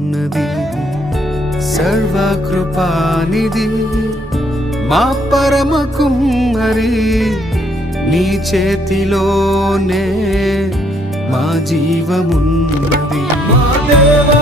ఉన్నది సర్వకృపానిధి మా పరమ కుమ్మరి, నీ చేతిలోనే మా జీవమున్నది. మా దేవా